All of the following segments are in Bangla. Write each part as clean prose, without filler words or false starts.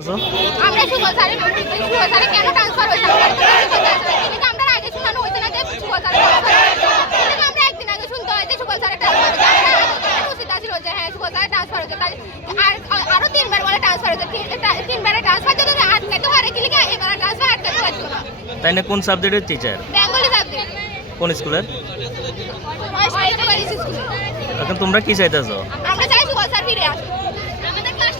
আমরা সুবল স্যারের কেন ট্রান্সফার হয়েছে কিন্তু আমরা আগে শোনানো হয়েছে না যে সুবল স্যারের কিন্তু আমরা একদিন আগে শুনতে হয় যে সুবল স্যারের ট্রান্সফার হয়েছে উচিত ছিল যে হ্যাঁ সুবল স্যারের ট্রান্সফার হয়েছে আর আরো তিনবার বলে ট্রান্সফার হয়েছে তিনবারের ট্রান্সফার যদি আটকাতে পারে কি লিখে এবার ট্রান্সফার আটকাতে পারতো না। তাই না? কোন সাবজেক্টের টিচার? Bengali subject. কোন স্কুলের? এখন তোমরা কি চাইতেছো? আমরা চাই সুবল স্যার ফিরে আসুন আমাদের ক্লাস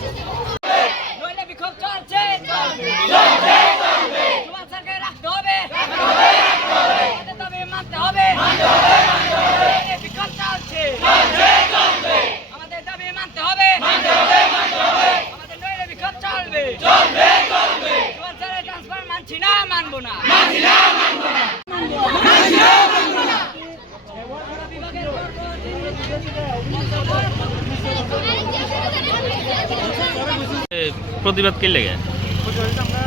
প্রতিবাদ কে লেগে? আমরা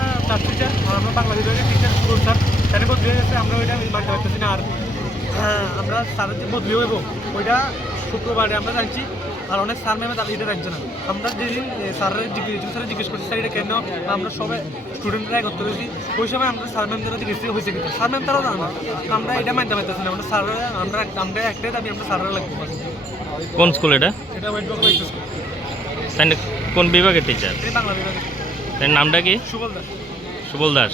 টিচার আমরা বাংলা বিভাগের টিচার স্যার স্যারের বদলি হয়ে গেছে, আমরা ওইটা মানতে পারতেছি না। আর আমরা স্যারের যে বদলি হইব ওইটা শুক্রবারে আমরা জানছি। আর অনেক স্যার ম্যামে তাদের এটা রাখছে না। আমরা যেদিন স্যারের জিজ্ঞেস করছি স্যার এটা কেন, আমরা সবাই স্টুডেন্টরা একত্র হয়েছি, ওই সময় আমরা স্যার ম্যামদের জিজ্ঞেস হয়েছে কিন্তু স্যার ম্যাম তারাও জানো না। আমরা এটা মানতে পারতেছি না। আমরা স্যার আমরা একটাই দাবি, আমরা স্যাররা লাগবো। কোন স্কুল এটা? এটা ওয়েট বক স্কুল। তাই না? কোন বিভাগের টিচার? বাংলা বিভাগের। তার নামটা কি? সুবল দাস। সুবল দাস।